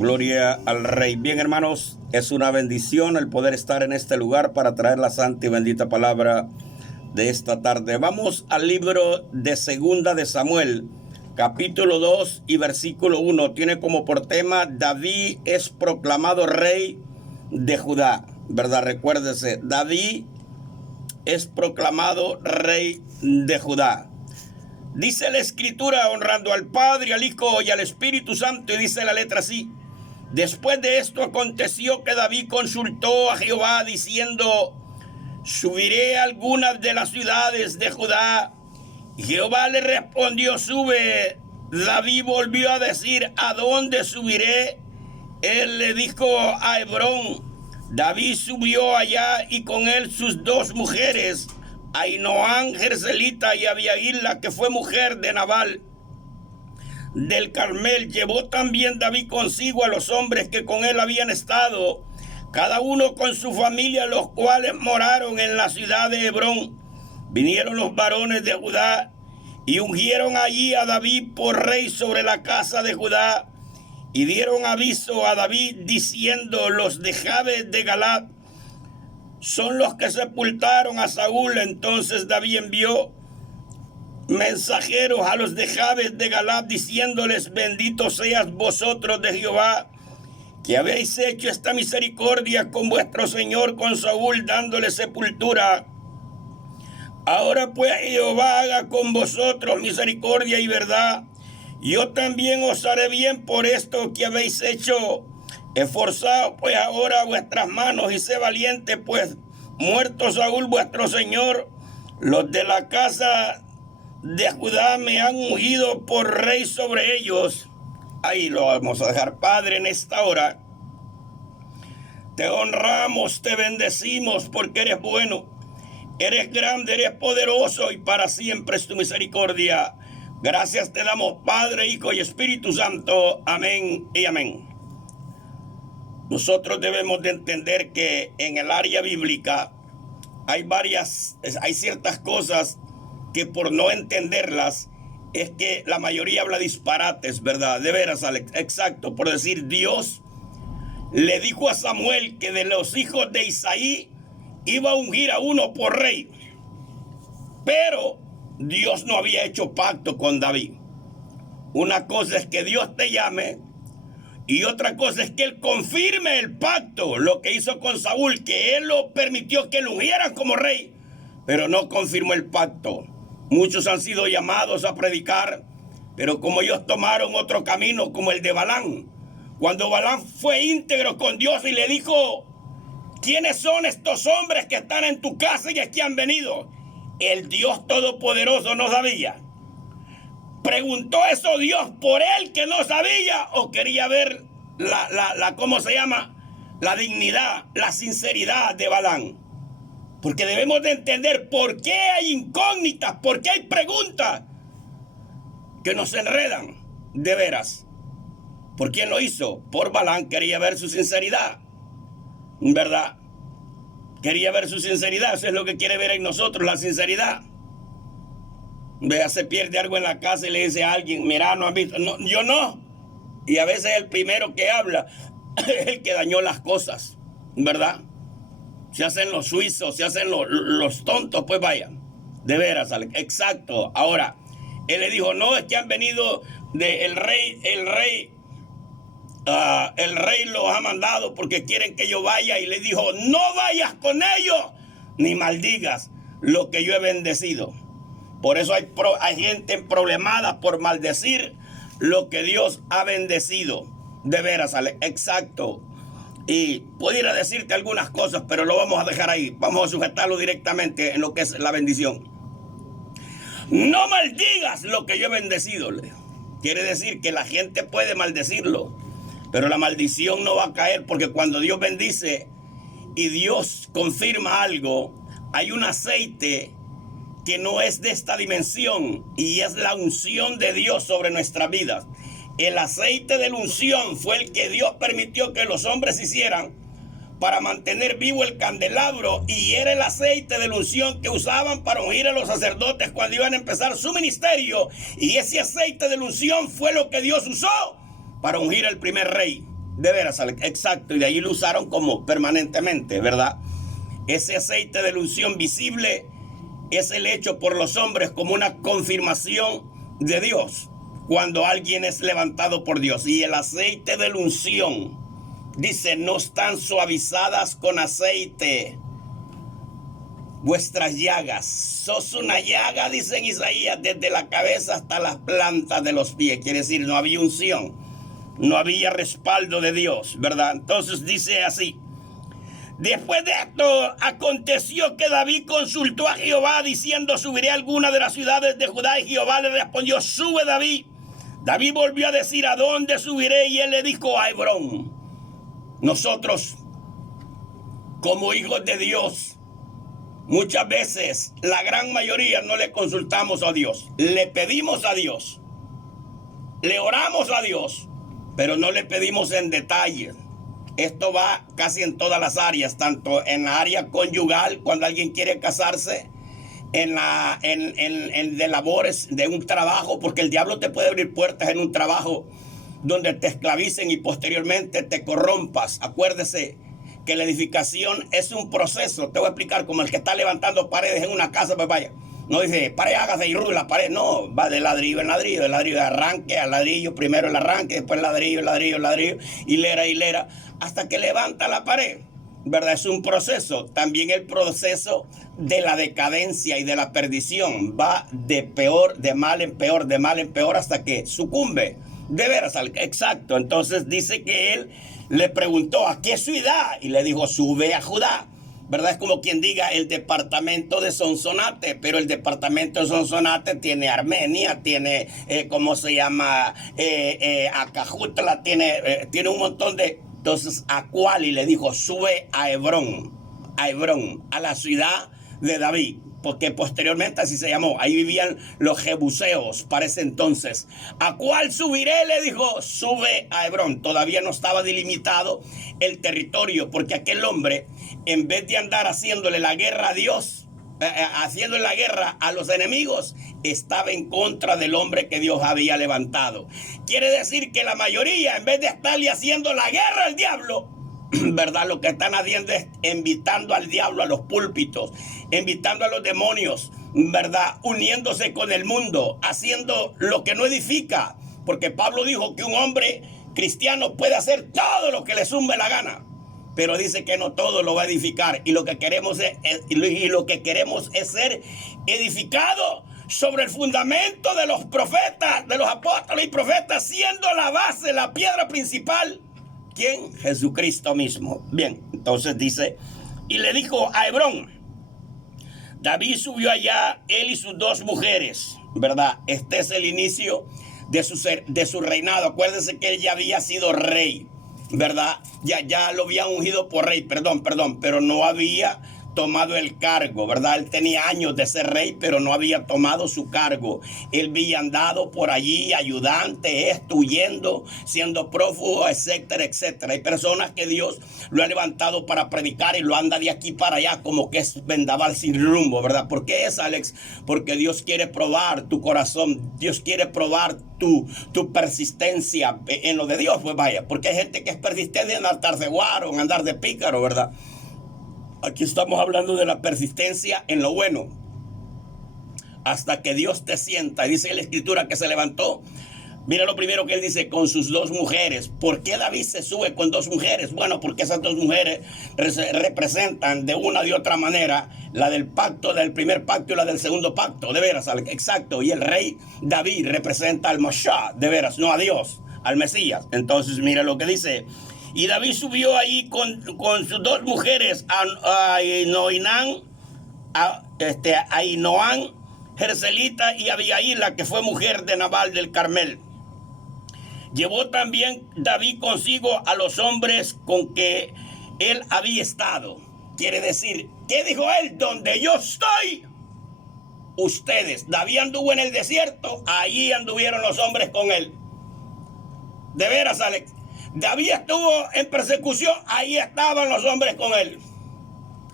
Gloria al Rey. Bien, hermanos, es una bendición el poder estar en este lugar para traer la santa y bendita palabra de esta tarde. Vamos al libro de Segunda de Samuel, capítulo 2 y versículo 1. Tiene como por tema: David es proclamado rey de Judá. ¿Verdad? Recuérdese, David es proclamado rey de Judá. Dice la Escritura, honrando al Padre, al Hijo y al Espíritu Santo, y dice la letra así: después de esto aconteció que David consultó a Jehová diciendo: ¿subiré a algunas de las ciudades de Judá? Y Jehová le respondió: sube. David volvió a decir: ¿a dónde subiré? Él le dijo: a Hebrón. David subió allá y con él sus dos mujeres, Ahinoam Jerselita y Abiail, la que fue mujer de Nabal del Carmel. Llevó también David consigo a los hombres que con él habían estado, cada uno con su familia, los cuales moraron en la ciudad de Hebrón. Vinieron los varones de Judá y ungieron allí a David por rey sobre la casa de Judá, y dieron aviso a David diciendo: los de Jabes de Galaad son los que sepultaron a Saúl. Entonces David envió mensajeros a los de Jabes de Galaad diciéndoles: bendito seas vosotros de Jehová, que habéis hecho esta misericordia con vuestro señor, con Saúl, dándole sepultura. Ahora pues Jehová haga con vosotros misericordia y verdad. Yo también os haré bien por esto que habéis hecho. Esforzaos pues ahora vuestras manos y sé valiente, pues muerto Saúl vuestro señor, los de la casa de Judá me han ungido por rey sobre ellos. Ahí lo vamos a dejar. Padre, en esta hora te honramos, te bendecimos porque eres bueno, eres grande, eres poderoso y para siempre es tu misericordia. Gracias te damos, Padre, Hijo y Espíritu Santo. Amén y amén. Nosotros debemos de entender que en el área bíblica hay ciertas cosas que por no entenderlas es que la mayoría habla disparates, ¿verdad? De veras, Alex, exacto. Por decir, Dios le dijo a Samuel que de los hijos de Isaí iba a ungir a uno por rey, pero Dios no había hecho pacto con David. Una cosa es que Dios te llame y otra cosa es que Él confirme el pacto. Lo que hizo con Saúl, que Él lo permitió que lo ungieran como rey, pero no confirmó el pacto. Muchos han sido llamados a predicar, pero como ellos tomaron otro camino, como el de Balán. Cuando Balán fue íntegro con Dios y le dijo: ¿quiénes son estos hombres que están en tu casa y aquí han venido? El Dios Todopoderoso no sabía. ¿Preguntó eso Dios por él que no sabía o quería ver ¿cómo se llama? La dignidad, la sinceridad de Balán? Porque debemos de entender por qué hay incógnitas, por qué hay preguntas que nos enredan de veras. ¿Por quién lo hizo? Por Balán. Quería ver su sinceridad, ¿verdad? Quería ver su sinceridad. Eso es lo que quiere ver en nosotros, la sinceridad. Vea, se pierde algo en la casa y le dice a alguien: mira, no has visto. No, yo no. Y a veces el primero que habla es el que dañó las cosas, ¿verdad? Se hacen los suizos, se hacen los tontos, pues vaya. De veras, Alex. Exacto. Ahora, él le dijo: no, es que han venido el rey los ha mandado porque quieren que yo vaya. Y le dijo: no vayas con ellos ni maldigas lo que yo he bendecido. Por eso hay gente problemada por maldecir lo que Dios ha bendecido. De veras, Alex. Exacto. Y pudiera decirte algunas cosas, pero lo vamos a dejar ahí. Vamos a sujetarlo directamente en lo que es la bendición. No maldigas lo que yo he bendecido. Quiere decir que la gente puede maldecirlo, pero la maldición no va a caer, porque cuando Dios bendice y Dios confirma algo, hay un aceite que no es de esta dimensión y es la unción de Dios sobre nuestra vida. El aceite de la unción fue el que Dios permitió que los hombres hicieran para mantener vivo el candelabro, y era el aceite de la unción que usaban para ungir a los sacerdotes cuando iban a empezar su ministerio, y ese aceite de la unción fue lo que Dios usó para ungir al primer rey De veras, exacto. Y de ahí lo usaron como permanentemente, ¿verdad? Ese aceite de la unción visible es el hecho por los hombres como una confirmación de Dios cuando alguien es levantado por Dios. Y el aceite de la unción, dice, no están suavizadas con aceite vuestras llagas. Sos una llaga, dice en Isaías, desde la cabeza hasta las plantas de los pies. Quiere decir, no había unción, no había respaldo de Dios, ¿verdad? Entonces dice así: después de esto, aconteció que David consultó a Jehová diciendo: subiré a alguna de las ciudades de Judá. Y Jehová le respondió: sube, David. David volvió a decir: ¿a dónde subiré? Y él le dijo: a Hebrón. Nosotros, como hijos de Dios, muchas veces, la gran mayoría, no le consultamos a Dios. Le pedimos a Dios, le oramos a Dios, pero no le pedimos en detalle. Esto va casi en todas las áreas, tanto en la área conyugal, cuando alguien quiere casarse, en de labores, de un trabajo, porque el diablo te puede abrir puertas en un trabajo donde te esclavicen y posteriormente te corrompas. Acuérdese que la edificación es un proceso. Te voy a explicar, como el que está levantando paredes en una casa, pues vaya, no dice pared, hágase y rule la pared, no, va de ladrillo en ladrillo, de ladrillo de arranque a ladrillo, primero el arranque, después ladrillo, ladrillo, ladrillo, hilera, hasta que levanta la pared, ¿verdad? Es un proceso. También el proceso de la decadencia y de la perdición va de peor, de mal en peor, de mal en peor, hasta que sucumbe. De veras, exacto. Entonces dice que él le preguntó: ¿a qué ciudad? Y le dijo: sube a Judá. ¿Verdad? Es como quien diga el departamento de Sonsonate, pero el departamento de Sonsonate tiene Armenia, tiene, ¿cómo se llama? Acajutla, tiene un montón de... Entonces, ¿a cuál? Y le dijo: sube a Hebrón, a la ciudad de David, porque posteriormente así se llamó. Ahí vivían los jebuseos para ese entonces. ¿A cuál subiré? Le dijo: sube a Hebrón. Todavía no estaba delimitado el territorio, porque aquel hombre, en vez de andar haciéndole la guerra a Dios, haciéndole la guerra a los enemigos, estaba en contra del hombre que Dios había levantado. Quiere decir que la mayoría, en vez de estarle haciendo la guerra al diablo, ¿verdad? Lo que están haciendo es invitando al diablo a los púlpitos, invitando a los demonios, ¿verdad? Uniéndose con el mundo, haciendo lo que no edifica. Porque Pablo dijo que un hombre cristiano puede hacer todo lo que le zumbe la gana, pero dice que no todo lo va a edificar. Y lo que queremos es ser edificado sobre el fundamento de los profetas, de los apóstoles y profetas, siendo la base, la piedra principal. ¿Quién? Jesucristo mismo. Bien, entonces dice: y le dijo a Hebrón. David subió allá, él y sus dos mujeres, ¿verdad? Este es el inicio de su reinado. Acuérdense que él ya había sido rey, ¿verdad? Ya lo habían ungido por rey, perdón, pero no había tomado el cargo, ¿verdad? Él tenía años de ser rey, pero no había tomado su cargo. Él había andado por allí, ayudante, huyendo, siendo prófugo, etcétera, etcétera. Hay personas que Dios lo ha levantado para predicar y lo anda de aquí para allá como que es vendaval sin rumbo, ¿verdad? ¿Por qué es, Alex? Porque Dios quiere probar tu corazón, Dios quiere probar tu persistencia en lo de Dios, pues vaya. Porque hay gente que es persistente en andar de guaro, en andar de pícaro, ¿verdad? Aquí estamos hablando de la persistencia en lo bueno, hasta que Dios te sienta. Y dice en la Escritura que se levantó. Mira lo primero que él dice: con sus dos mujeres. ¿Por qué David se sube con dos mujeres? Bueno, porque esas dos mujeres representan de una de otra manera la del pacto, del primer pacto y la del segundo pacto. De veras, exacto. Y el rey David representa al Moshiach, de veras, no a Dios, al Mesías. Entonces mira lo que dice: y David subió ahí con sus dos mujeres, a Ahinoam, Jerselita, y Abigail, la que fue mujer de Nabal del Carmel. Llevó también David consigo a los hombres con que él había estado. Quiere decir, ¿qué dijo él? Donde yo estoy, ustedes. David anduvo en el desierto, allí anduvieron los hombres con él. De veras, Alex. David estuvo en persecución, ahí estaban los hombres con él.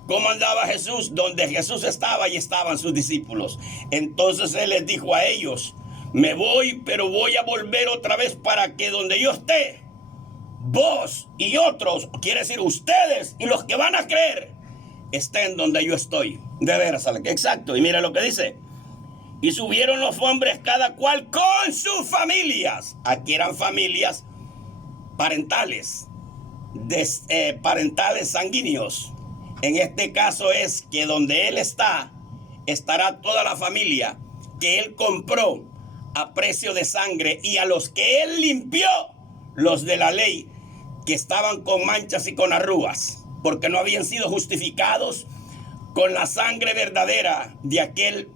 ¿Cómo andaba Jesús? Donde Jesús estaba, y estaban sus discípulos. Entonces él les dijo a ellos: me voy, pero voy a volver otra vez, para que donde yo esté, vos y otros, quiere decir ustedes y los que van a creer, estén donde yo estoy. De veras, exacto. Y mira lo que dice. Y subieron los hombres cada cual con sus familias. Aquí eran familias parentales, parentales sanguíneos. En este caso es que donde él está, estará toda la familia que él compró a precio de sangre, y a los que él limpió, los de la ley, que estaban con manchas y con arrugas, porque no habían sido justificados con la sangre verdadera de aquel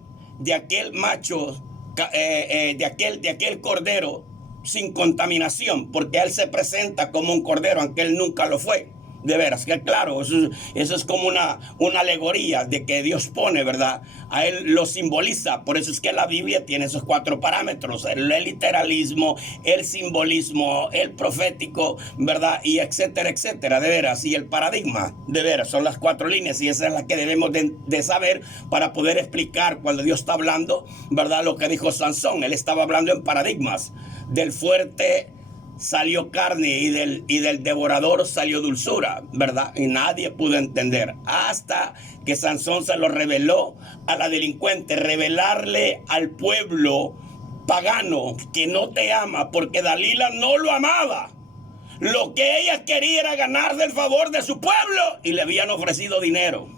macho, de aquel cordero sin contaminación, porque él se presenta como un cordero, aunque él nunca lo fue. De veras, que claro, eso es como una alegoría de que Dios pone, ¿verdad? A él lo simboliza. Por eso es que la Biblia tiene esos 4 parámetros: el literalismo, el simbolismo, el profético, ¿verdad? Y etcétera, etcétera, de veras. Y el paradigma, de veras, son las 4 líneas, y esa es la que debemos de saber para poder explicar cuando Dios está hablando, ¿verdad? Lo que dijo Sansón, él estaba hablando en paradigmas. Del fuerte salió carne y del devorador salió dulzura, ¿verdad? Y nadie pudo entender hasta que Sansón se lo reveló a la delincuente. Revelarle al pueblo pagano que no te ama, porque Dalila no lo amaba. Lo que ella quería era ganar del favor de su pueblo, y le habían ofrecido dinero.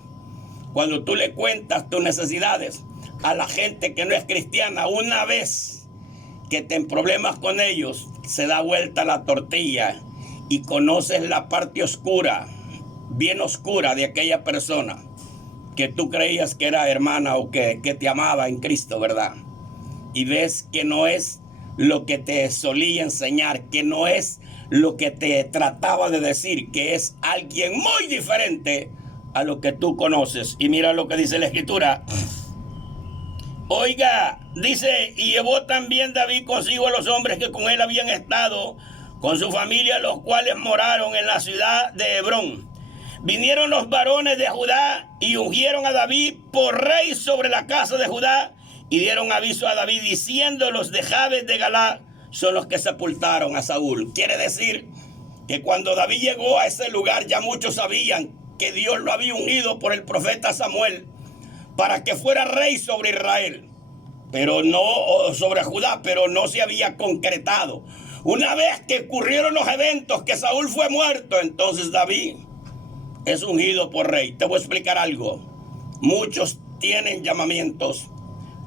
Cuando tú le cuentas tus necesidades a la gente que no es cristiana, una vez que te en problemas con ellos, se da vuelta la tortilla y conoces la parte oscura, bien oscura, de aquella persona que tú creías que era hermana o que te amaba en Cristo, ¿verdad? Y ves que no es lo que te solía enseñar, que no es lo que te trataba de decir, que es alguien muy diferente a lo que tú conoces. Y mira lo que dice la Escritura. Oiga, dice, y llevó también David consigo a los hombres que con él habían estado, con su familia, los cuales moraron en la ciudad de Hebrón. Vinieron los varones de Judá y ungieron a David por rey sobre la casa de Judá, y dieron aviso a David diciendo: los de Jabes de Galaad son los que sepultaron a Saúl. Quiere decir que cuando David llegó a ese lugar, ya muchos sabían que Dios lo había ungido por el profeta Samuel para que fuera rey sobre Israel, pero no sobre Judá, pero no se había concretado. Una vez que ocurrieron los eventos, que Saúl fue muerto, entonces David es ungido por rey. Te voy a explicar algo. Muchos tienen llamamientos,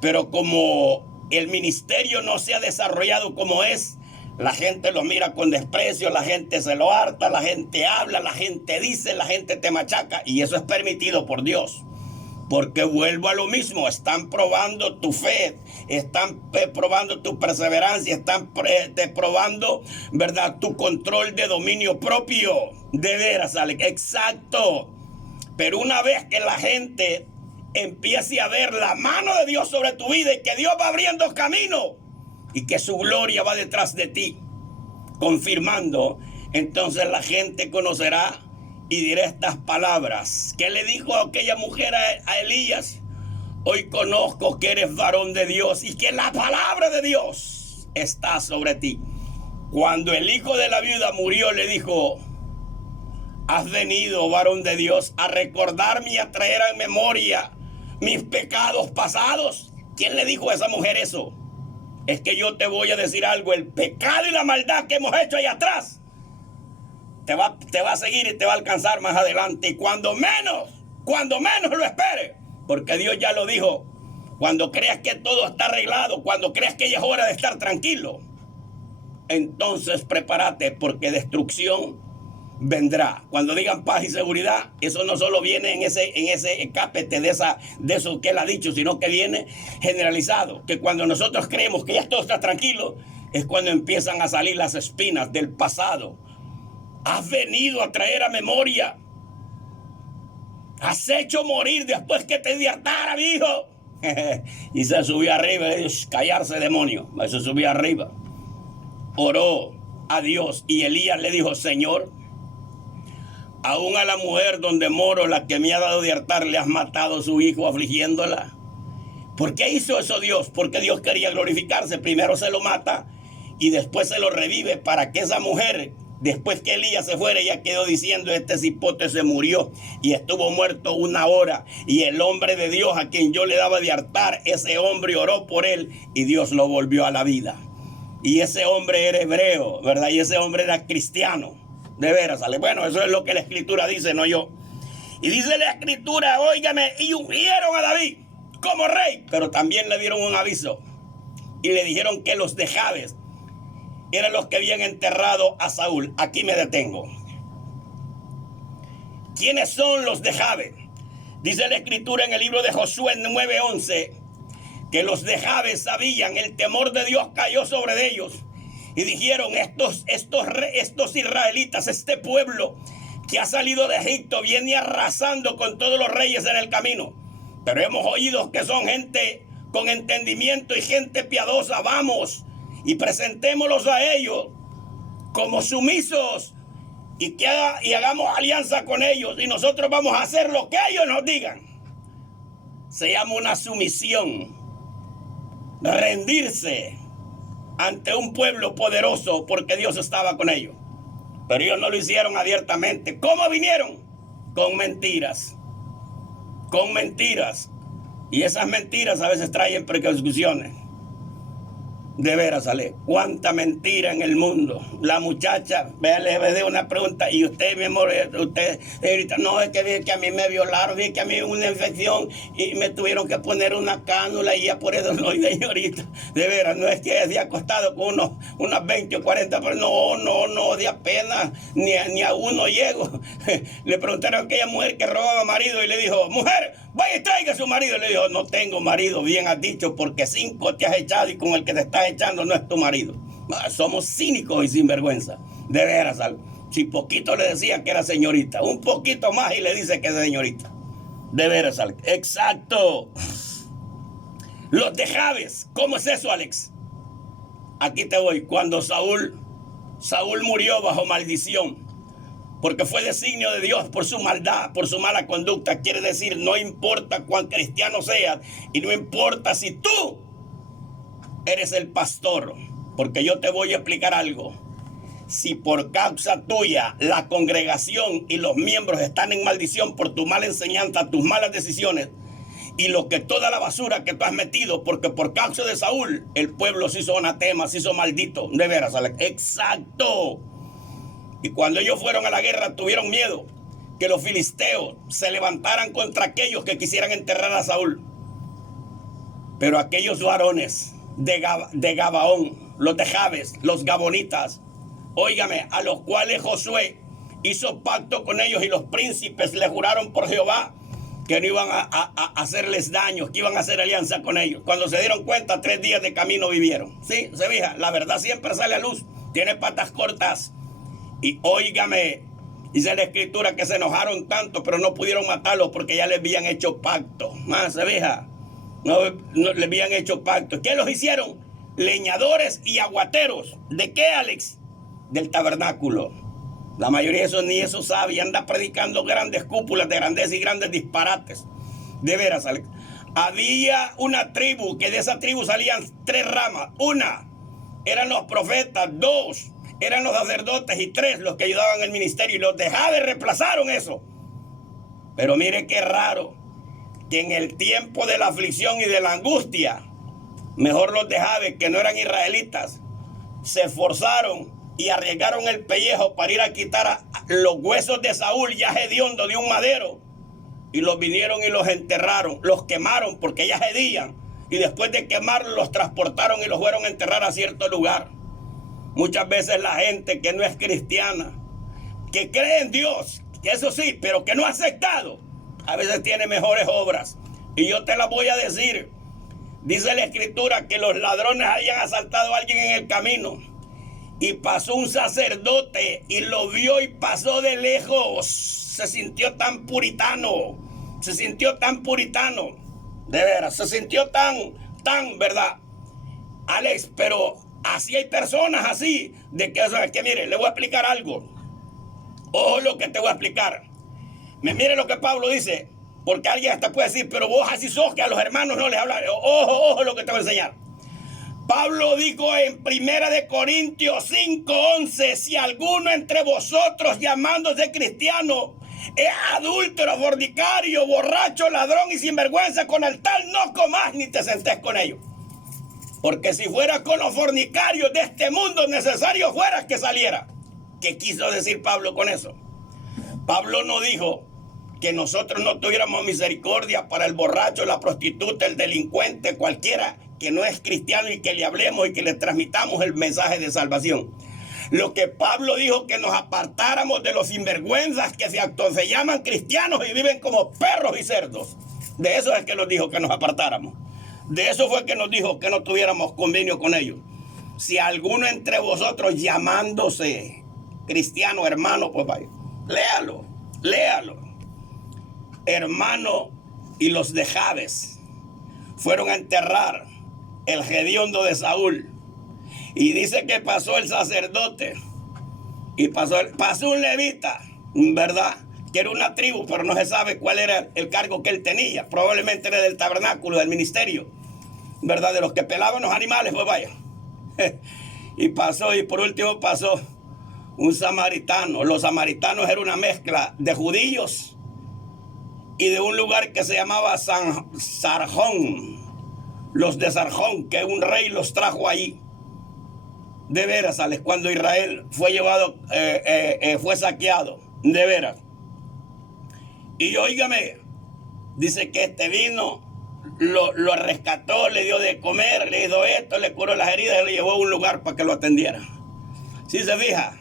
pero como el ministerio no se ha desarrollado como es, la gente lo mira con desprecio, la gente se lo harta, la gente habla, la gente dice, la gente te machaca, y eso es permitido por Dios. Porque vuelvo a lo mismo, están probando tu fe, están probando tu perseverancia, están probando, ¿verdad?, tu control de dominio propio. De veras, Alex, exacto. Pero una vez que la gente empiece a ver la mano de Dios sobre tu vida, y que Dios va abriendo camino y que su gloria va detrás de ti, confirmando, entonces la gente conocerá y diré estas palabras. ¿Qué le dijo aquella mujer a Elías? Hoy conozco que eres varón de Dios y que la palabra de Dios está sobre ti. Cuando el hijo de la viuda murió, le dijo: has venido, varón de Dios, a recordarme y a traer en memoria mis pecados pasados. ¿Quién le dijo a esa mujer eso? Es que yo te voy a decir algo: el pecado y la maldad que hemos hecho allá atrás te va a seguir y te va a alcanzar más adelante, y cuando menos lo esperes, porque Dios ya lo dijo. Cuando creas que todo está arreglado, cuando creas que ya es hora de estar tranquilo, entonces prepárate, porque destrucción vendrá. Cuando digan paz y seguridad, eso no solo viene en ese escapete de eso que él ha dicho, sino que viene generalizado. Que cuando nosotros creemos que ya todo está tranquilo, es cuando empiezan a salir las espinas del pasado. Has venido a traer a memoria. Has hecho morir después que te hartara, mi hijo. Y se subió arriba. Callarse, demonio. Se subió arriba. Oró a Dios, y Elías le dijo: Señor, aún a la mujer donde moro, la que me ha dado de hartar, le has matado a su hijo afligiéndola. ¿Por qué hizo eso Dios? Porque Dios quería glorificarse. Primero se lo mata y después se lo revive, para que esa mujer Después que Elías se fuera, ella quedó diciendo: este cipote se murió y estuvo muerto 1 hora. Y el hombre de Dios a quien yo le daba de hartar, ese hombre oró por él y Dios lo volvió a la vida. Y ese hombre era hebreo, ¿verdad? Y ese hombre era cristiano. De veras, ¿sale? Bueno, eso es lo que la escritura dice, no yo. Y dice la escritura, óigame, y ungieron a David como rey. Pero también le dieron un aviso. Y le dijeron que los de Jabes eran los que habían enterrado a Saúl. Aquí me detengo. ¿Quiénes son los de Jabes? Dice la escritura en el libro de Josué 9:11 que los de Jabes sabían, el temor de Dios cayó sobre ellos. Y dijeron, estos israelitas, este pueblo que ha salido de Egipto, viene arrasando con todos los reyes en el camino. Pero hemos oído que son gente con entendimiento y gente piadosa. Vamos y presentémoslos a ellos como sumisos y hagamos alianza con ellos. Y nosotros vamos a hacer lo que ellos nos digan. Se llama una sumisión. Rendirse ante un pueblo poderoso porque Dios estaba con ellos. Pero ellos no lo hicieron abiertamente. ¿Cómo vinieron? Con mentiras. Con mentiras. Y esas mentiras a veces traen persecuciones. De veras, ¿sale? ¿Cuánta mentira en el mundo? La muchacha, vea, le de una pregunta, y usted, mi amor, usted, señorita, no, es que a mí me violaron, es que a mí una infección y me tuvieron que poner una cánula y ya por eso no, señorita. De veras, no es que esté acostado con unas 20 o 40, pero no, de apenas, ni a uno llego. Le preguntaron a aquella mujer que robaba marido y le dijo, mujer, vaya y traiga a su marido. Y le dijo, no tengo marido, bien has dicho, porque 5 te has echado y con el que te estás echando no es tu marido. Somos cínicos y sinvergüenza. De veras, si poquito le decía que era señorita, un poquito más y le dice que es señorita. De veras, Alex. Exacto. Los de Jabes, ¿cómo es eso, Alex? Aquí te voy. Cuando Saúl murió bajo maldición, porque fue designio de Dios por su maldad, por su mala conducta. Quiere decir, no importa cuán cristiano seas y no importa si tú eres el pastor, porque yo te voy a explicar algo. Si por causa tuya la congregación y los miembros están en maldición por tu mala enseñanza, tus malas decisiones y toda la basura que tú has metido, porque por causa de Saúl el pueblo se hizo anatema, se hizo maldito. De veras, Alex. Exacto. Y cuando ellos fueron a la guerra tuvieron miedo que los filisteos se levantaran contra aquellos que quisieran enterrar a Saúl. Pero aquellos varones de Gabaón, los de Jabes, los gabonitas, óigame, a los cuales Josué hizo pacto con ellos y los príncipes le juraron por Jehová que no iban a hacerles daño, que iban a hacer alianza con ellos. Cuando se dieron cuenta, 3 días de camino vivieron. Sí, se fija, la verdad siempre sale a luz, tiene patas cortas. Y óigame, dice la escritura que se enojaron tanto, pero no pudieron matarlos porque ya les habían hecho pacto. Se fija, no les habían hecho pacto. ¿Qué los hicieron? Leñadores y aguateros. ¿De qué, Alex? Del tabernáculo. La mayoría de esos ni eso sabe y anda predicando grandes cúpulas de grandeza y grandes disparates. De veras, Alex. Había una tribu, que de esa tribu salían 3 ramas. Una, eran los profetas. 2, eran los sacerdotes. Y 3, los que ayudaban en el ministerio. Y los de Jabes reemplazaron eso. Pero mire qué raro, que en el tiempo de la aflicción y de la angustia, mejor los de Jabes, que no eran israelitas, se esforzaron y arriesgaron el pellejo para ir a quitar los huesos de Saúl ya hediondo de un madero. Y los vinieron y los enterraron, los quemaron porque ya hedían. Y después de quemarlos, los transportaron y los fueron a enterrar a cierto lugar. Muchas veces la gente que no es cristiana, que cree en Dios, que eso sí, pero que no ha aceptado, a veces tiene mejores obras. Y yo te las voy a decir. Dice la escritura que los ladrones hayan asaltado a alguien en el camino. Y pasó un sacerdote y lo vio y pasó de lejos. Se sintió tan puritano. Se sintió tan puritano. De veras, se sintió tan, ¿verdad? Alex, pero así hay personas así. De que mire, le voy a explicar algo. Ojo lo que te voy a explicar. Mire lo que Pablo dice. Porque alguien hasta puede decir, pero vos así sos que a los hermanos no les hablas. Ojo lo que te voy a enseñar. Pablo dijo en 1 Corintios 5:11, si alguno entre vosotros llamándose cristiano es adúltero, fornicario, borracho, ladrón y sinvergüenza, con el tal no comas ni te sentes con ellos. Porque si fuera con los fornicarios de este mundo, necesario fuera que saliera. ¿Qué quiso decir Pablo con eso? Pablo no dijo que nosotros no tuviéramos misericordia para el borracho, la prostituta, el delincuente, cualquiera que no es cristiano, y que le hablemos y que le transmitamos el mensaje de salvación. Lo que Pablo dijo, que nos apartáramos de los sinvergüenzas que se llaman cristianos y viven como perros y cerdos. De eso es que nos dijo que nos apartáramos. De eso fue que nos dijo que no tuviéramos convenio con ellos. Si alguno entre vosotros llamándose cristiano, hermano, pues vaya, léalo. Hermano, y los de Jabes fueron a enterrar el hediondo de Saúl. Y dice que pasó el sacerdote y pasó un levita, ¿verdad? Que era una tribu, pero no se sabe cuál era el cargo que él tenía. Probablemente era del tabernáculo, del ministerio, ¿verdad? De los que pelaban los animales, pues vaya. Y pasó, y por último pasó un samaritano. Los samaritanos eran una mezcla de judíos y de un lugar que se llamaba Sarjón. Los de Sarjón, que un rey los trajo ahí. De veras, Alex, cuando Israel fue llevado, fue saqueado, de veras. Y óigame, dice que este vino, lo rescató, le dio de comer, le hizo esto, le curó las heridas y lo llevó a un lugar para que lo atendiera. Si se fija,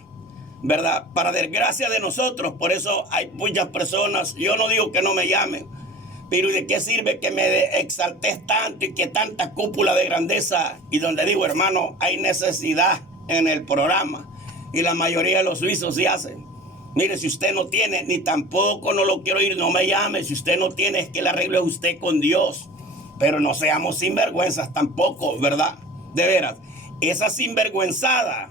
¿verdad? Para desgracia de nosotros, por eso hay muchas personas, yo no digo que no me llamen, pero ¿de qué sirve que me exaltes tanto y que tanta cúpula de grandeza? Y donde digo, hermano, hay necesidad en el programa. Y la mayoría de los suizos sí hacen. Mire, si usted no tiene, ni tampoco no lo quiero ir, no me llame. Si usted no tiene, es que el arreglo es usted con Dios. Pero no seamos sinvergüenzas tampoco, ¿verdad? De veras, esa sinvergüenzada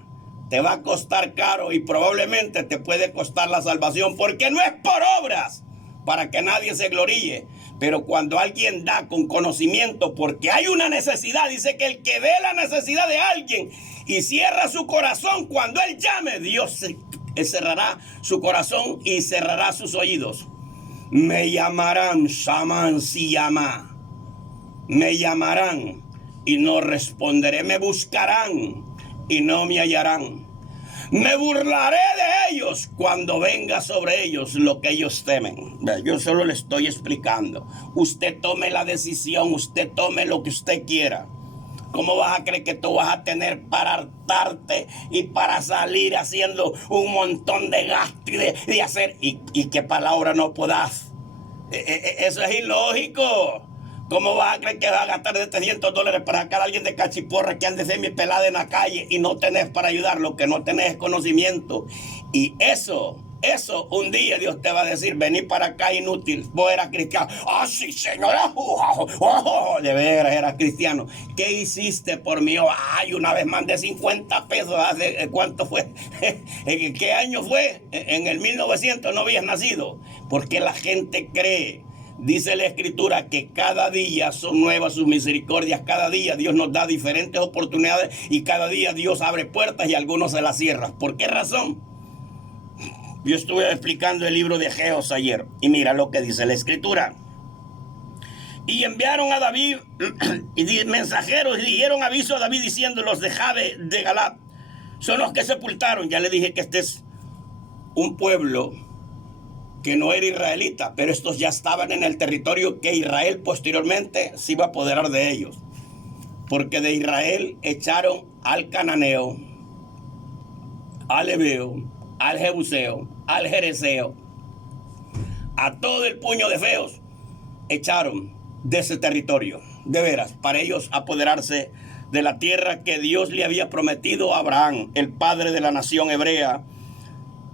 te va a costar caro y probablemente te puede costar la salvación, porque no es por obras para que nadie se gloríe. Pero cuando alguien da con conocimiento, porque hay una necesidad, dice que el que ve la necesidad de alguien y cierra su corazón, cuando él llame, Dios cerrará su corazón y cerrará sus oídos. Me llamarán, Shaman si llama. Me llamarán y no responderé. Me buscarán y no me hallarán. Me burlaré de ellos cuando venga sobre ellos lo que ellos temen. Yo solo le estoy explicando. Usted tome la decisión, usted tome lo que usted quiera. ¿Cómo vas a creer que tú vas a tener para hartarte y para salir haciendo un montón de gasto y de hacer y que palabra no podás? Eso es ilógico. ¿Cómo vas a creer que vas a gastar de $300 para sacar a alguien de cachiporra que ande semi-pelada en la calle y no tenés para ayudar? Lo que no tenés es conocimiento. Y eso, un día Dios te va a decir, vení para acá, inútil, vos eras cristiano. Ah, sí, señora, de veras eras cristiano. ¿Qué hiciste por mí? Ay, una vez mandé 50 pesos. ¿Cuánto fue? ¿En qué año fue? En el 1900 no habías nacido. Porque la gente cree. Dice la Escritura que cada día son nuevas sus misericordias. Cada día Dios nos da diferentes oportunidades y cada día Dios abre puertas y algunos se las cierra. ¿Por qué razón? Yo estuve explicando el libro de Geos ayer y mira lo que dice la Escritura. Y enviaron a David mensajeros y dieron aviso a David diciendo, los de Jabe de Galad son los que sepultaron. Ya le dije que este es un pueblo que no era israelita, pero estos ya estaban en el territorio que Israel posteriormente se iba a apoderar de ellos. Porque de Israel echaron al cananeo, al hebeo, al jebuseo, al jereseo, a todo el puño de feos, echaron de ese territorio, de veras, para ellos apoderarse de la tierra que Dios le había prometido a Abraham, el padre de la nación hebrea,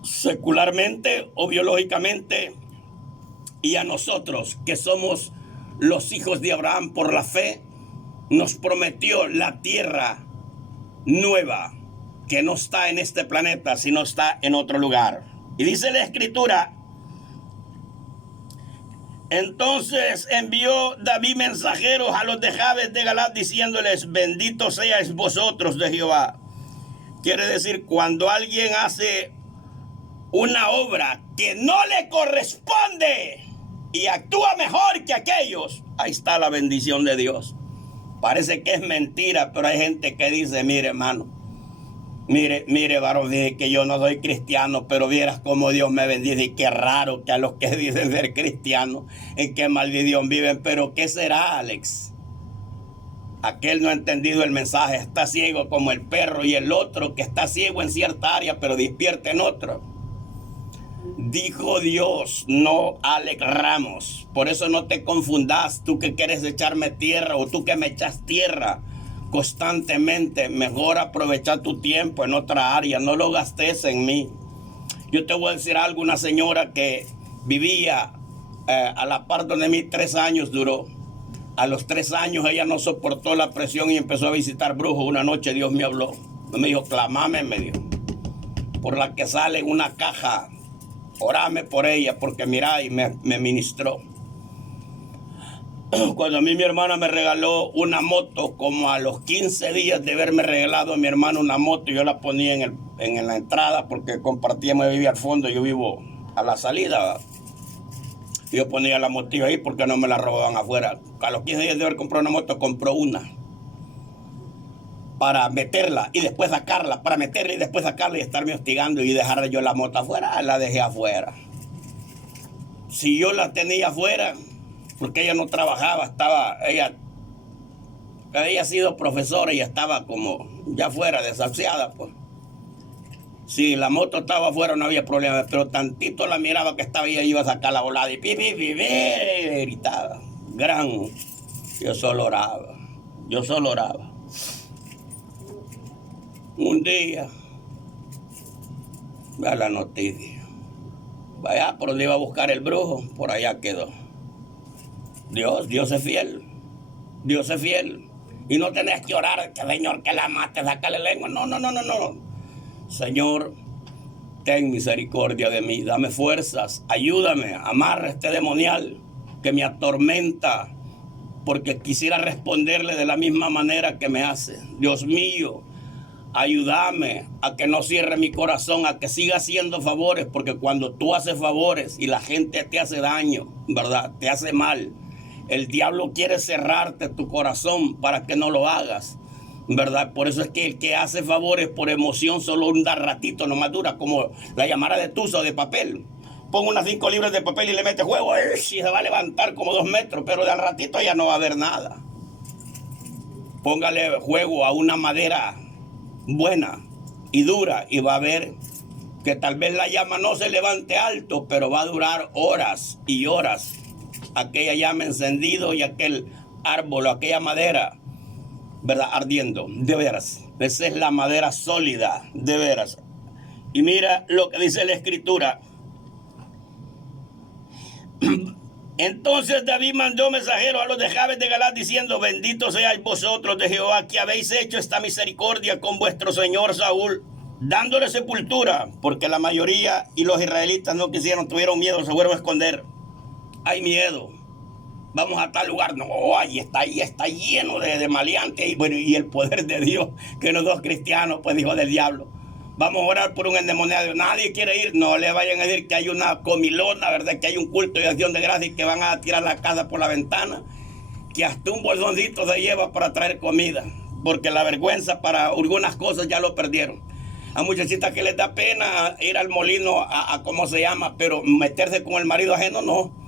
secularmente o biológicamente, y a nosotros que somos los hijos de Abraham por la fe, nos prometió la tierra nueva que no está en este planeta, sino está en otro lugar. Y dice la Escritura Entonces envió David mensajeros a los de Jabes de Galaad diciéndoles: bendito seáis vosotros de Jehová. Quiere decir, cuando alguien hace una obra que no le corresponde y actúa mejor que aquellos, ahí está la bendición de Dios. Parece que es mentira, pero hay gente que dice: mire, hermano, mire, varón, dije que yo no soy cristiano, pero vieras cómo Dios me bendice. Y qué raro que a los que dicen ser cristianos, en qué maldición viven. Pero ¿qué será, Alex? Aquel no ha entendido el mensaje, está ciego como el perro, y el otro que está ciego en cierta área, pero despierta en otra. Dijo Dios, no Alex Ramos. Por eso no te confundas, tú que quieres echarme tierra o tú que me echas tierra constantemente. Mejor aprovechar tu tiempo en otra área, no lo gastes en mí. Yo te voy a decir algo. Una señora que vivía a la par donde mí 3 años duró. A los 3 años ella no soportó la presión y empezó a visitar brujos. Una noche Dios me habló, me dijo: clamame, me dijo, por la que sale en una caja, orame por ella, porque mira, y me ministró. Cuando a mí mi hermana me regaló una moto, como a los 15 días de haberme regalado a mi hermano una moto, yo la ponía en la entrada, porque compartíamos, vivía al fondo, yo vivo a la salida. Yo ponía la motillo ahí porque no me la robaban afuera. A los 15 días de haber comprado una moto, compró una para meterla y después sacarla, para meterla y después sacarla, y estarme hostigando y dejar yo la moto afuera. La dejé afuera. Si yo la tenía afuera, porque ella no trabajaba, ella había sido profesora y estaba como ya fuera, desahuciada, pues. Si la moto estaba afuera no había problema, pero tantito la miraba que estaba, ella iba a sacar la volada y gritaba. Yo solo oraba. Un día, vea la noticia, vaya por donde iba a buscar el brujo, por allá quedó. Dios es fiel. Y no tenés que orar, que Señor, que la mate, sácale lengua. No. Señor, ten misericordia de mí, dame fuerzas, ayúdame, amarra este demonial que me atormenta, porque quisiera responderle de la misma manera que me hace. Dios mío, ayúdame a que no cierre mi corazón, a que siga haciendo favores, porque cuando tú haces favores y la gente te hace daño, ¿verdad? Te hace mal. El diablo quiere cerrarte tu corazón para que no lo hagas, ¿verdad? Por eso es que el que hace favores por emoción solo un ratito nomás dura, como la llamara de tuza o de papel. Pon unas 5 libras de papel y le mete juego, y se va a levantar como 2 metros, pero de al ratito ya no va a haber nada. Póngale juego a una madera buena y dura y va a ver que tal vez la llama no se levante alto, pero va a durar horas y horas aquella llama encendido y aquel árbol o aquella madera, ¿verdad? Ardiendo, de veras. Esa es la madera sólida, de veras. Y mira lo que dice la escritura. Entonces David mandó mensajeros a los de Jabes de Galaad diciendo: bendito seáis vosotros de Jehová, que habéis hecho esta misericordia con vuestro señor Saúl, dándole sepultura, porque la mayoría y los israelitas no quisieron, tuvieron miedo, se fueron a esconder. Hay miedo. Vamos a tal lugar. No, ahí está lleno de maleantes. Y bueno, y el poder de Dios, que los 2 cristianos, pues hijo del diablo. Vamos a orar por un endemoniado. Nadie quiere ir. No le vayan a decir que hay una comilona, ¿verdad? Que hay un culto de acción de gracia y que van a tirar la casa por la ventana. Que hasta un bolsoncito se lleva para traer comida. Porque la vergüenza para algunas cosas ya lo perdieron. A muchachitas que les da pena ir al molino a ¿cómo se llama? Pero meterse con el marido ajeno, no.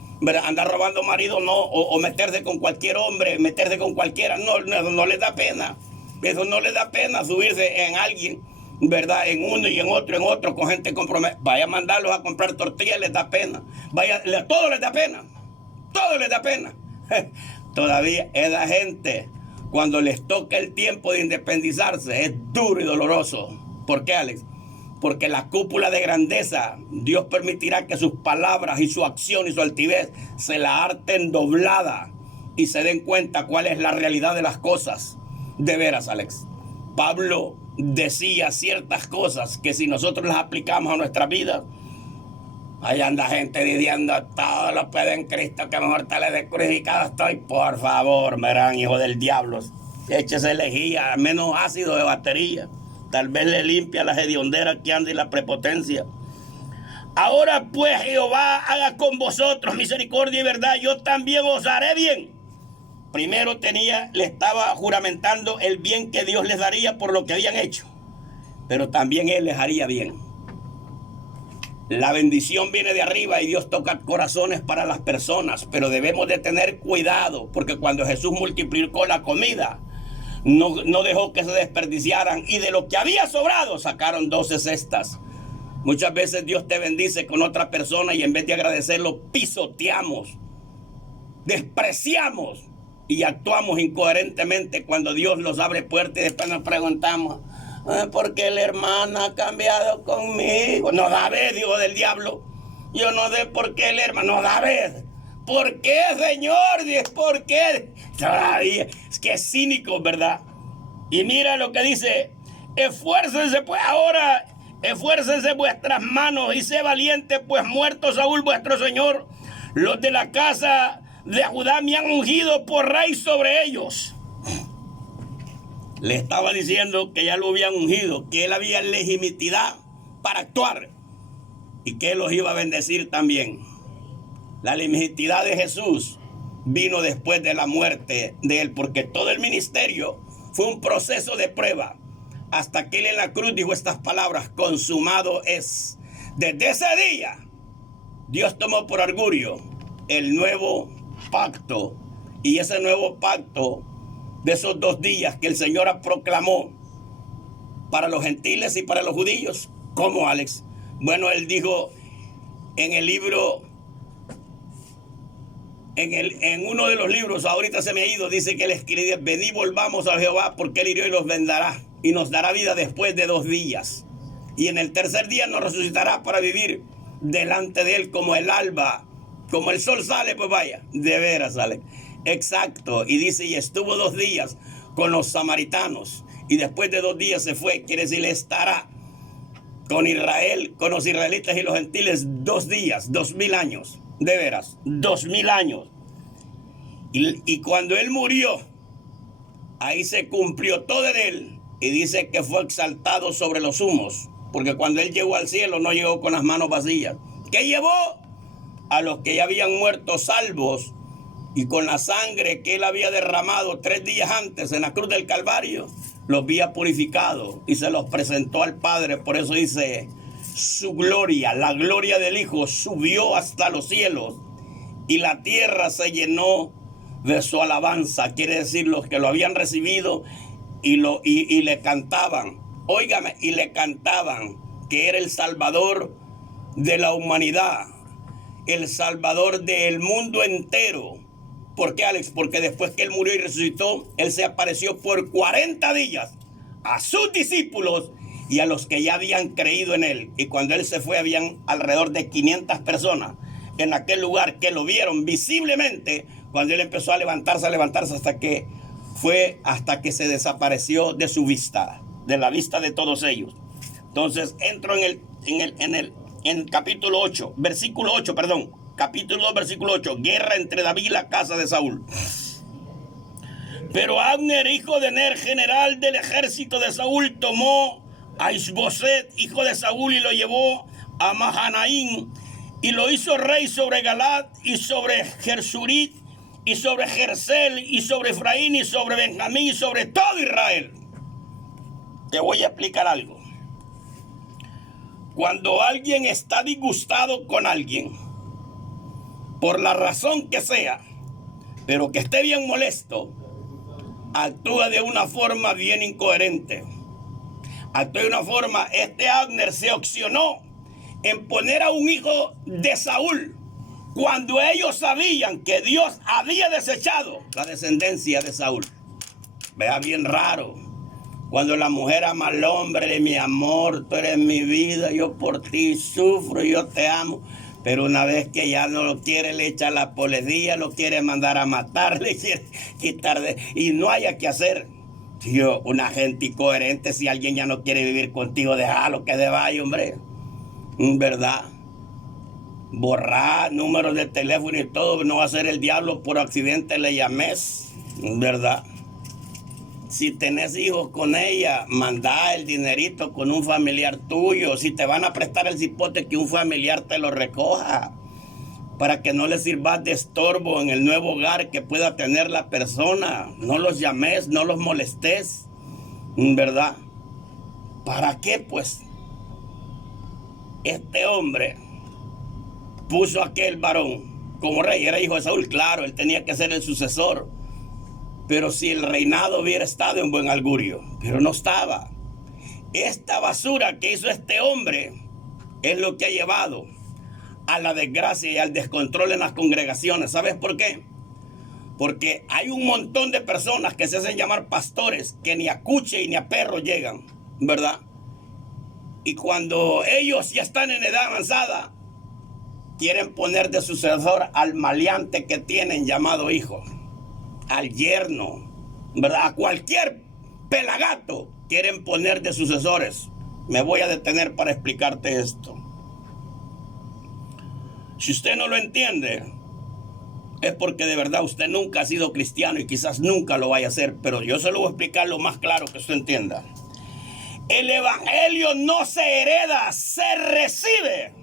Andar robando marido, no, o meterse con cualquier hombre, meterse con cualquiera, no les da pena. Eso no les da pena, subirse en alguien, ¿verdad? En uno y en otro, con gente comprometida. Vaya a mandarlos a comprar tortillas, les da pena. Todo les da pena. Todavía esa gente, cuando les toca el tiempo de independizarse, es duro y doloroso. ¿Por qué, Alex? Porque la cúpula de grandeza, Dios permitirá que sus palabras y su acción y su altivez se la harten doblada y se den cuenta cuál es la realidad de las cosas. De veras, Alex, Pablo decía ciertas cosas que si nosotros las aplicamos a nuestra vida, Ahí anda gente diciendo, todo lo puede en Cristo, que mejor tal de crucificado estoy. Por favor, verán, hijo del diablo, échese lejía, menos ácido de batería. Tal vez le limpia la hediondera que anda y la prepotencia. Ahora pues Jehová haga con vosotros misericordia y verdad, yo también os haré bien. Primero le estaba juramentando el bien que Dios les daría por lo que habían hecho, pero también Él les haría bien. La bendición viene de arriba y Dios toca corazones para las personas, pero debemos de tener cuidado, porque cuando Jesús multiplicó la comida, no dejó que se desperdiciaran, y de lo que había sobrado sacaron 12 cestas. Muchas veces Dios te bendice con otra persona y en vez de agradecerlo, pisoteamos, despreciamos y actuamos incoherentemente cuando Dios nos abre puertas y después nos preguntamos, ¿por qué la hermana ha cambiado conmigo? No, David, hijo del diablo. Yo no sé por qué el hermano, no, David. ¿Por qué, Señor? ¿Por qué? Todavía, es que es cínico, ¿verdad? Y mira lo que dice, esfuércense pues ahora, esfuércense vuestras manos y sé valiente, pues muerto Saúl vuestro señor, los de la casa de Judá me han ungido por rey sobre ellos. Le estaba diciendo que ya lo habían ungido, que él había legitimidad para actuar y que él los iba a bendecir también. La legitimidad de Jesús vino después de la muerte de él, porque todo el ministerio fue un proceso de prueba, hasta que él en la cruz dijo estas palabras, consumado es. Desde ese día, Dios tomó por orgullo el nuevo pacto, y ese nuevo pacto de esos 2 días que el Señor proclamó para los gentiles y para los judíos. ¿Cómo, Alex? Bueno, él dijo en el libro, en uno de los libros, ahorita se me ha ido, dice que él escribe, venid volvamos a Jehová, porque él hirió y los vendará, y nos dará vida después de 2 días. Y en el tercer día nos resucitará para vivir delante de él como el alba, como el sol sale, pues vaya, de veras sale. Exacto, y dice, y estuvo 2 días con los samaritanos, y después de 2 días se fue, quiere decir, estará con Israel, con los israelitas y los gentiles 2 días, 2000 años, de veras, 2000 años. Y cuando él murió, ahí se cumplió todo en él, y dice que fue exaltado sobre los humos, porque cuando él llegó al cielo no llegó con las manos vacías. ¿Qué llevó? A los que ya habían muerto salvos, y con la sangre que él había derramado 3 días antes en la cruz del Calvario, los había purificado y se los presentó al Padre. Por eso dice, su gloria, la gloria del Hijo, subió hasta los cielos y la tierra se llenó de su alabanza. Quiere decir, los que lo habían recibido y le cantaban, óigame, y le cantaban que era el Salvador de la humanidad, el Salvador del mundo entero. ¿Por qué, Alex? Porque después que él murió y resucitó, él se apareció por 40 días a sus discípulos y a los que ya habían creído en él. Y cuando él se fue, habían alrededor de 500 personas en aquel lugar que lo vieron visiblemente cuando él empezó a levantarse hasta que se desapareció de su vista, de la vista de todos ellos. Entonces entro en capítulo 8, versículo 8, perdón. Capítulo 2, versículo 8. Guerra entre David y la casa de Saúl. Pero Abner, hijo de Ner, general del ejército de Saúl, tomó a Isboset, hijo de Saúl, y lo llevó a Mahanaim, y lo hizo rey sobre Galad, y sobre Gersurit, y sobre Jersel, y sobre Efraín, y sobre Benjamín, y sobre todo Israel. Te voy a explicar algo. Cuando alguien está disgustado con alguien, por la razón que sea, pero que esté bien molesto, actúa de una forma bien incoherente. Actúa de una forma, Abner se opcionó en poner a un hijo de Saúl, cuando ellos sabían que Dios había desechado la descendencia de Saúl. Vea, bien raro. Cuando la mujer ama al hombre, mi amor, tú eres mi vida, yo por ti sufro, yo te amo. Pero una vez que ya no lo quiere, le echa la policía, lo quiere mandar a matar, le quiere quitar y no haya que hacer. Tío, una gente incoherente, si alguien ya no quiere vivir contigo, déjalo que se vaya, hombre. ¿Verdad? borrar números de teléfono y todo, no va a ser el diablo por accidente le llames, ¿verdad? Si tenés hijos con ella, mandá el dinerito con un familiar tuyo. Si te van a prestar el cipote, que un familiar te lo recoja, para que no le sirvas de estorbo en el nuevo hogar que pueda tener la persona. No los llames, no los molestes, ¿verdad? ¿Para qué, pues? Este hombre puso a aquel varón como rey, era hijo de Saúl, claro, él tenía que ser el sucesor. Pero si el reinado hubiera estado en buen augurio, pero no estaba. Esta basura que hizo este hombre es lo que ha llevado a la desgracia y al descontrol en las congregaciones. ¿Sabes por qué? Porque hay un montón de personas que se hacen llamar pastores, que ni a cuche y ni a perro llegan, ¿verdad? Y cuando ellos ya están en edad avanzada, quieren poner de sucesor al maleante que tienen llamado hijo, al yerno, ¿verdad? A cualquier pelagato quieren poner de sucesores. Me voy a detener para explicarte esto. Si usted no lo entiende, es porque de verdad usted nunca ha sido cristiano y quizás nunca lo vaya a hacer, pero yo se lo voy a explicar lo más claro que usted entienda. El evangelio no se hereda, se recibe.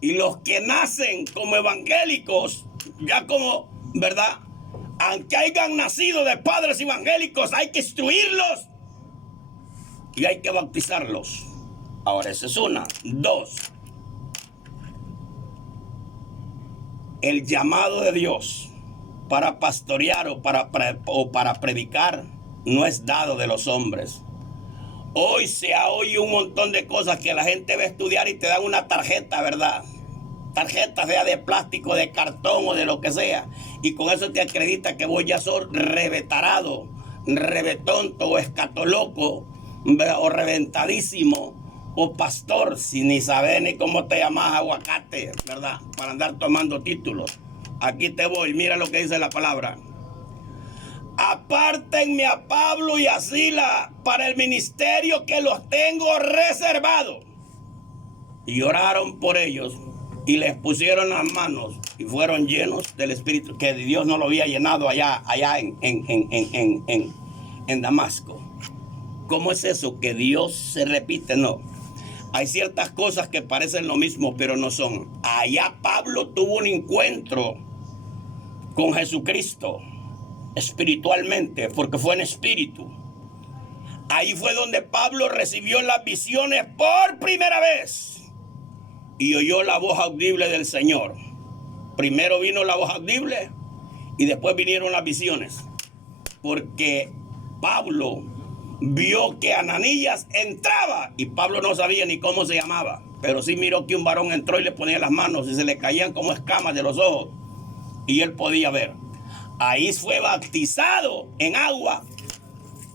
Y los que nacen como evangélicos, ya como, ¿verdad? Aunque hayan nacido de padres evangélicos, hay que instruirlos y hay que bautizarlos. Ahora, esa es una. Dos, el llamado de Dios para pastorear o para predicar no es dado de los hombres. Hoy se ha oído un montón de cosas que la gente va a estudiar y te dan una tarjeta, ¿verdad? Tarjeta sea de plástico, de cartón o de lo que sea. Y con eso te acredita que vos ya sos revetarado, revetonto o escatoloco, ¿verdad? O reventadísimo, o pastor, si ni sabes ni cómo te llamas, aguacate, ¿verdad? Para andar tomando títulos. Aquí te voy, mira lo que dice la palabra. Apártenme a Pablo y a Silas para el ministerio que los tengo reservado. Y oraron por ellos y les pusieron las manos y fueron llenos del Espíritu, que Dios no lo había llenado allá en Damasco. ¿Cómo es eso? ¿Que Dios se repite? No. Hay ciertas cosas que parecen lo mismo, pero no son. Allá Pablo tuvo un encuentro con Jesucristo espiritualmente, porque fue en espíritu. Ahí fue donde Pablo recibió las visiones por primera vez y oyó la voz audible del Señor. Primero vino la voz audible y después vinieron las visiones, porque Pablo vio que Ananías entraba y Pablo no sabía ni cómo se llamaba, pero sí miró que un varón entró y le ponía las manos y se le caían como escamas de los ojos y él podía ver. Ahí fue bautizado en agua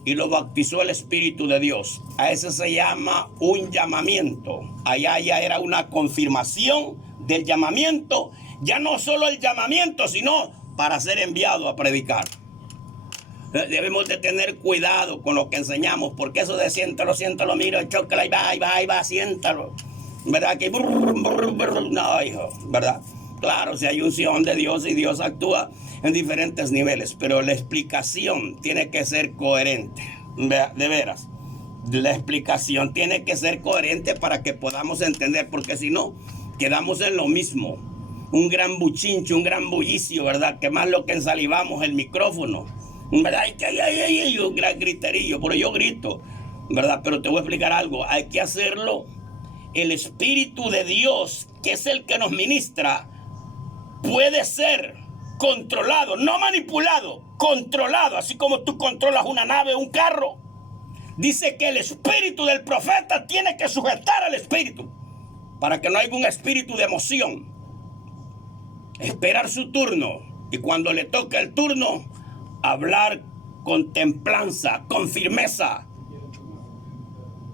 y lo bautizó el Espíritu de Dios. A ese se llama un llamamiento. Allá ya era una confirmación del llamamiento. Ya no solo el llamamiento, sino para ser enviado a predicar. Debemos de tener cuidado con lo que enseñamos, porque eso de siéntalo, mira, chócala y va, siéntalo. ¿Verdad? Que no, hijo, ¿verdad? Claro, si hay unción de Dios y Dios actúa en diferentes niveles, pero la explicación tiene que ser coherente, de veras. La explicación tiene que ser coherente para que podamos entender, porque si no, quedamos en lo mismo. Un gran buchincho, un gran bullicio, ¿verdad? Que más lo que ensalivamos el micrófono, ¿verdad? Hay un gran griterillo, pero yo grito, ¿verdad? Pero te voy a explicar algo, hay que hacerlo. El Espíritu de Dios, que es el que nos ministra, puede ser controlado, no manipulado, controlado, así como tú controlas una nave o un carro. Dice que el espíritu del profeta tiene que sujetar al espíritu para que no haya un espíritu de emoción. Esperar su turno y cuando le toque el turno, hablar con templanza, con firmeza,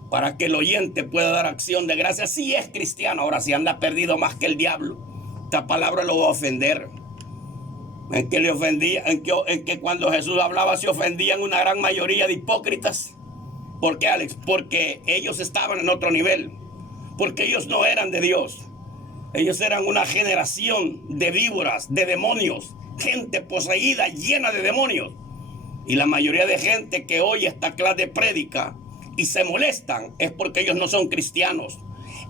para que el oyente pueda dar acción de gracias si es cristiano. Ahora, si anda perdido más que el diablo, esta palabra lo va a ofender. En que le ofendía, en que cuando Jesús hablaba se ofendían una gran mayoría de hipócritas. ¿Por qué, Alex? Porque ellos estaban en otro nivel. porque ellos no eran de Dios. Ellos eran una generación de víboras, de demonios, gente poseída, llena de demonios. Y la mayoría de gente que oye esta clase de prédica y se molestan es porque ellos no son cristianos.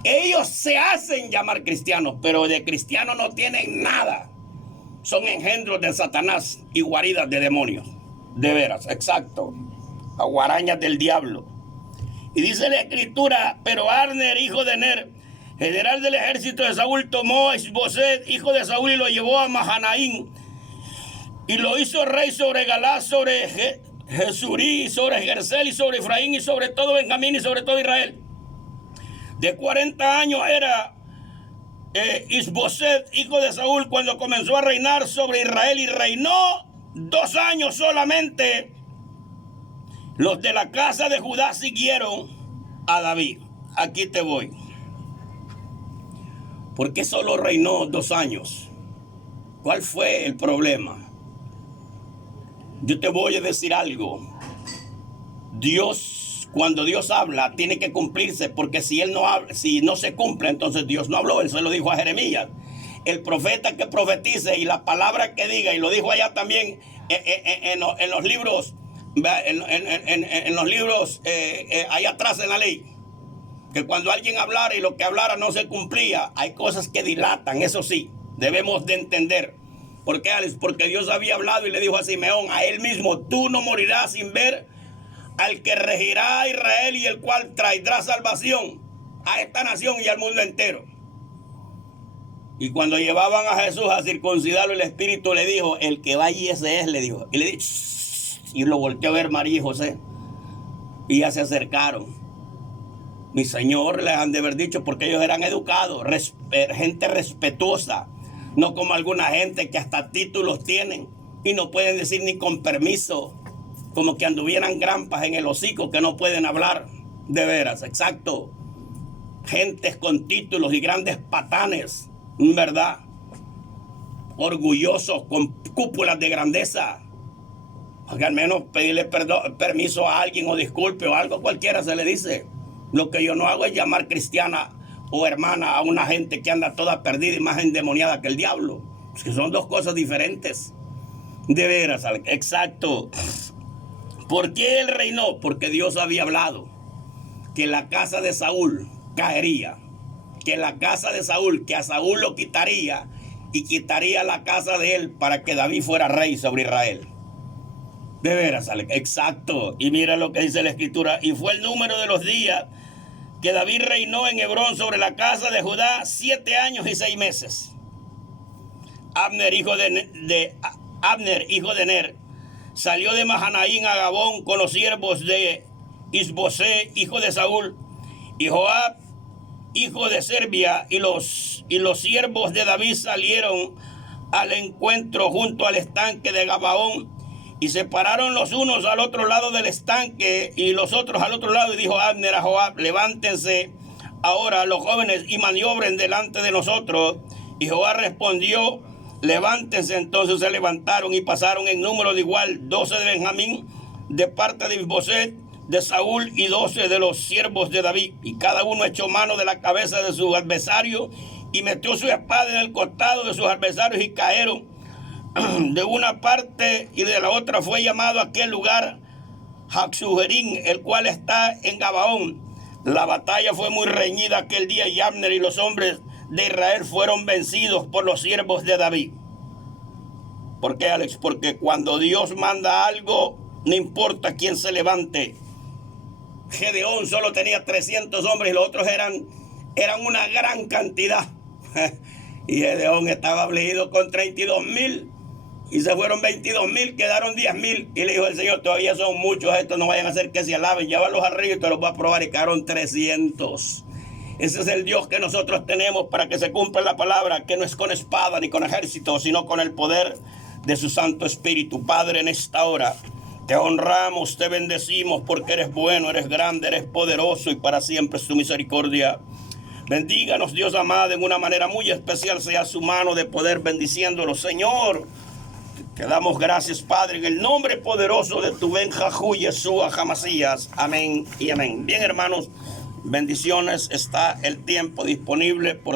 Ellos se hacen llamar cristianos, pero de cristianos no tienen nada. Son engendros de Satanás y guaridas de demonios. De veras, exacto. Guarañas del diablo. Y dice la escritura, pero Abner, hijo de Ner, general del ejército de Saúl, tomó a Isboset, hijo de Saúl, y lo llevó a Mahanaim. Y lo hizo rey sobre Galad, sobre Jesurí, sobre Gersel, y sobre Efraín, y sobre todo Benjamín, y sobre todo Israel. De 40 años era Isboset, hijo de Saúl, cuando comenzó a reinar sobre Israel, y reinó 2 años solamente. Los de la casa de Judá siguieron a David. Aquí te voy. ¿Por qué solo reinó 2 años? ¿Cuál fue el problema? Yo te voy a decir algo. Dios, cuando Dios habla, tiene que cumplirse, porque si Él no habla, si no se cumple, entonces Dios no habló. Él se lo dijo a Jeremías. El profeta que profetice y la palabra que diga, y lo dijo allá también en los libros, en los libros allá atrás en la ley, que cuando alguien hablara y lo que hablara no se cumplía, hay cosas que dilatan, eso sí, debemos de entender. ¿Por qué, Alex? Porque Dios había hablado y le dijo a Simeón, a él mismo, tú no morirás sin ver al que regirá a Israel y el cual traerá salvación a esta nación y al mundo entero. Y cuando llevaban a Jesús a circuncidarlo, el Espíritu le dijo, el que va allí ese es, le dijo. Y le dijo, y lo volteó a ver María y José. Y ya se acercaron. Mi Señor, les han de haber dicho, porque ellos eran educados, gente respetuosa. No como alguna gente que hasta títulos tienen y no pueden decir ni con permiso, como que anduvieran grampas en el hocico que no pueden hablar. De veras, exacto. Gentes con títulos y grandes patanes, ¿verdad? Orgullosos, con cúpulas de grandeza. Porque al menos pedirle permiso a alguien o disculpe o algo, cualquiera se le dice. Lo que yo no hago es llamar cristiana o hermana a una gente que anda toda perdida y más endemoniada que el diablo. Es que son dos cosas diferentes. De veras, exacto. ¿Por qué él reinó? Porque Dios había hablado que la casa de Saúl caería. Que la casa de Saúl, que a Saúl lo quitaría y quitaría la casa de él para que David fuera rey sobre Israel. De veras, exacto. Y mira lo que dice la escritura. Y fue el número de los días que David reinó en Hebrón sobre la casa de Judá 7 años y 6 meses. Abner, hijo de Ner, salió de Mahanaim a Gabón con los siervos de Isboset, hijo de Saúl, y Joab, hijo de Serbia, y los siervos de David salieron al encuentro junto al estanque de Gabaón, y se pararon los unos al otro lado del estanque y los otros al otro lado. Y dijo Abner a Joab, levántense ahora los jóvenes y maniobren delante de nosotros. Y Joab respondió, levántense. Entonces se levantaron y pasaron en número de igual 12 de Benjamín, de parte de Isboset, de Saúl, y 12 de los siervos de David. Y cada uno echó mano de la cabeza de su adversario y metió su espada en el costado de sus adversarios y cayeron de una parte, y de la otra fue llamado aquel lugar Jaxujerín, el cual está en Gabaón. La batalla fue muy reñida aquel día, y Abner y los hombres de Israel fueron vencidos por los siervos de David. ¿Por qué, Alex? Porque cuando Dios manda algo, no importa quién se levante. Gedeón solo tenía 300 hombres y los otros eran una gran cantidad. Y Gedeón estaba afligido con 32,000. Y se fueron 22,000, quedaron 10,000. Y le dijo el Señor, todavía son muchos, estos no vayan a hacer que se alaben. Llévalos al río y te los voy a probar. Y quedaron 300. Ese es el Dios que nosotros tenemos para que se cumpla la palabra, que no es con espada ni con ejército, sino con el poder de su Santo Espíritu. Padre, en esta hora te honramos, te bendecimos, porque eres bueno, eres grande, eres poderoso, y para siempre es tu misericordia. Bendíganos, Dios amado, en una manera muy especial sea su mano de poder bendiciéndolos, Señor. Te damos gracias, Padre, en el nombre poderoso de tu Ben Jajú Yeshua Jamasías. Amén y amén. Bien, hermanos, Bendiciones, está el tiempo disponible por